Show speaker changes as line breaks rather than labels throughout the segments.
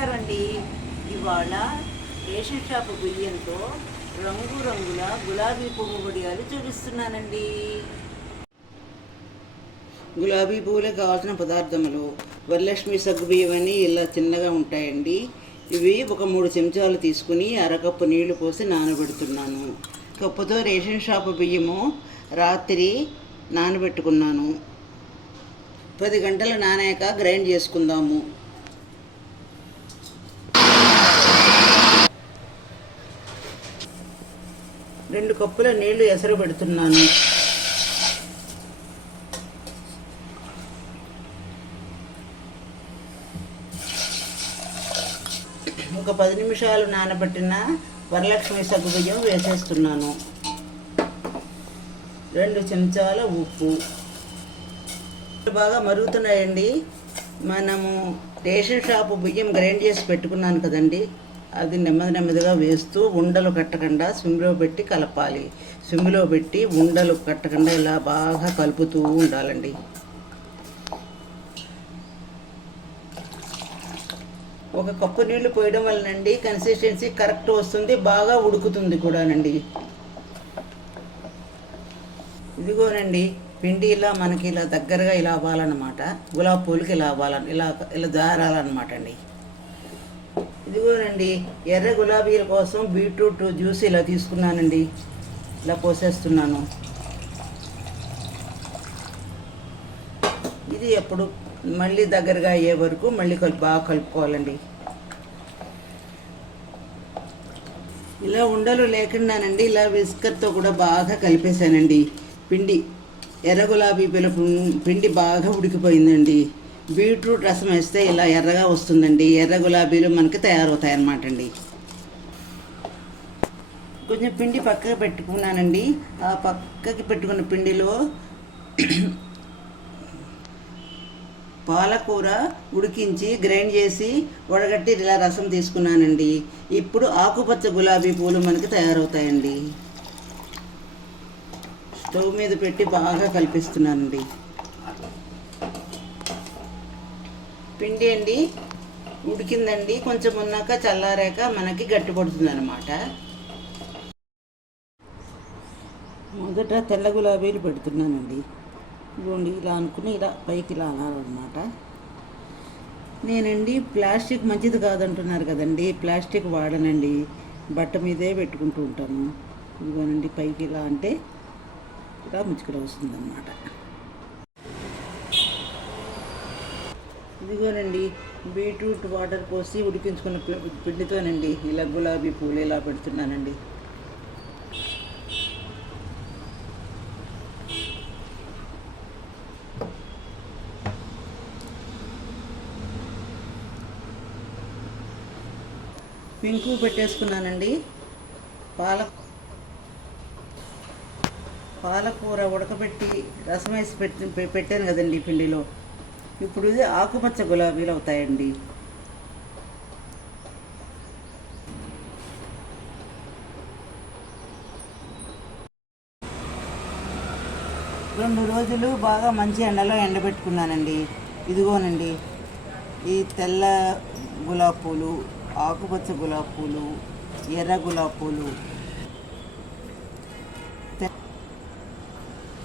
నమస్కారం అండి ఇవాళ రేషన్ షాపు బియ్యంతో రంగురంగుల గులాబీ పువ్వు వడియాలు చూపిస్తున్నానండి. గులాబీ పువ్వులకు కావాల్సిన పదార్థములు. వరలక్ష్మి సగ్గు బియ్యం అని ఇలా చిన్నగా ఉంటాయండి. ఇవి ఒక మూడు చెంచాలు తీసుకుని అరకప్పు నీళ్ళు పోసి నానబెడుతున్నాను. కప్పుతో రేషన్ షాపు బియ్యము రాత్రి నానబెట్టుకున్నాను. పది గంటలు నానాక గ్రైండ్ చేసుకుందాము. రెండు కప్పుల నీళ్ళు ఎసరు పెడుతున్నాను ఒక పది నిమిషాలు నానబెట్టిన వరలక్ష్మి సగ్గు బియ్యం వేసేస్తున్నాను. రెండు చెంచాల ఉప్పు. బాగా మరుగుతున్నాయండి. మనము రేషన్ షాపు బియ్యం గ్రైండ్ చేసి పెట్టుకున్నాను కదండి. అది నెమ్మది నెమ్మదిగా వేస్తూ ఉండలు కట్టకుండా సిమ్లో పెట్టి కలపాలి. సిమ్లో పెట్టి ఉండలు కట్టకుండా ఇలా బాగా కలుపుతూ ఉండాలండి. ఒక కప్పు నీళ్ళు పోయడం వల్లనండి కన్సిస్టెన్సీ కరెక్ట్ వస్తుంది బాగా ఉడుకుతుంది కూడానండి. ఇదిగోనండి పిండి ఇలా మనకి ఇలా దగ్గరగా ఇలా అవ్వాలన్నమాట. గులాబీ పూలకి ఇలా అవ్వాలని ఇలా ఇలా జారాలన్నమాట అండి ఇదిగోనండి ఎర్ర గులాబీల కోసం బీట్రూట్ జ్యూస్ ఇలా తీసుకున్నానండి. ఇలా పోసేస్తున్నాను. ఇది ఎప్పుడు మళ్ళీ దగ్గరగా అయ్యే వరకు మళ్ళీ కలిపి బాగా కలుపుకోవాలండి. ఇలా ఉండలు లేకుండానండి ఇలా విస్కర్తో కూడా బాగా కలిపేశానండి. పిండి ఎర్ర గులాబీ పిలుపు పిండి బాగా ఉడికిపోయిందండి. బీట్రూట్ రసం వేస్తే ఇలా ఎర్రగా వస్తుందండి. ఎర్ర గులాబీలు మనకి తయారవుతాయి అన్నమాట అండి కొంచెం పిండి పక్కకి పెట్టుకున్నానండి. ఆ పక్కకి పెట్టుకున్న పిండిలో పాలకూర ఉడికించి గ్రైండ్ చేసి వడగట్టి ఇలా రసం తీసుకున్నానండి. ఇప్పుడు ఆకుపచ్చ గులాబీ పూలు మనకి తయారవుతాయండి. స్టవ్ మీద పెట్టి బాగా కలిపిస్తున్నానండి. పిండి అండి ఉడికిందండి కొంచెం ఉన్నాక చల్లారాక మనకి గట్టి పడుతుంది అనమాట మొదట తెల్ల గులాబీలు పెడుతున్నానండి. ఇదిగోండి ఇలా అనుకుని ఇలా పైకి ఇలా అనాలన్నమాట. నేనండి ప్లాస్టిక్ మంచిది కాదంటున్నారు కదండి ప్లాస్టిక్ వాడనండి. బట్ట మీదే పెట్టుకుంటూ ఉంటాను. ఇదిగోనండి పైకి ఇలా అంటే ఇలా ముచ్చుకుని వస్తుందన్నమాట. ఇదిగోనండి బీట్రూట్ వాటర్ పోసి ఉడికించుకున్న పిండితోనండి ఇలా గులాబీ పూలు ఇలా పెడుతున్నానండి. పింకు పెట్టేసుకున్నానండి. పాల పాలకూర ఉడకబెట్టి రసం వేసి పెట్టి పెట్టాను కదండి పిండిలో. ఇప్పుడు ఇది ఆకుపచ్చ గులాబీలు అవుతాయండి. రెండు రోజులు బాగా మంచి ఎండలో ఎండబెట్టుకున్నానండి. ఇదిగోనండి ఈ తెల్ల గులాబీ పూలు ఆకుపచ్చ గులాబీ పూలు ఎర్ర గులాబీ పూలు.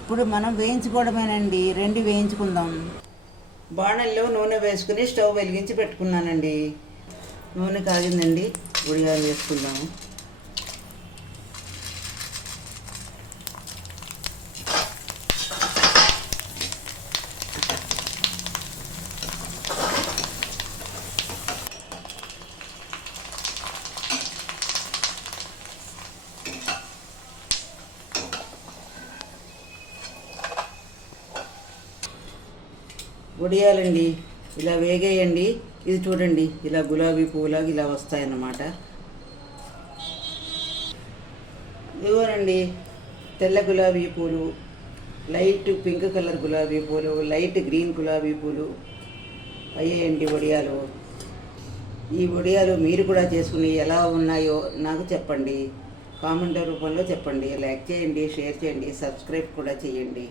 ఇప్పుడు మనం వేయించుకోవడమేనండి రెండు వేయించుకుందాం. బాణల్లో నూనె వేసుకుని స్టవ్ వెలిగించి పెట్టుకున్నానండి. నూనె కాగిందండి. ఉడియాలు వేసుకుందాము. ఉడియాలండి ఇలా వేగేయండి. ఇది చూడండి ఇలా గులాబీ పువ్వులాగా ఇలా వస్తాయన్నమాట. ఇవ్వనండి. తెల్ల గులాబీ పూలు లైట్ పింక్ కలర్ గులాబీ పూలు లైట్ గ్రీన్ గులాబీ పూలు. అయ్యేయండి వడియాలు ఈ వడియాలు మీరు కూడా చేసుకుని ఎలా ఉన్నాయో నాకు చెప్పండి. కామెంట్ రూపంలో చెప్పండి. లైక్ చేయండి షేర్ చేయండి సబ్స్క్రైబ్ కూడా చేయండి.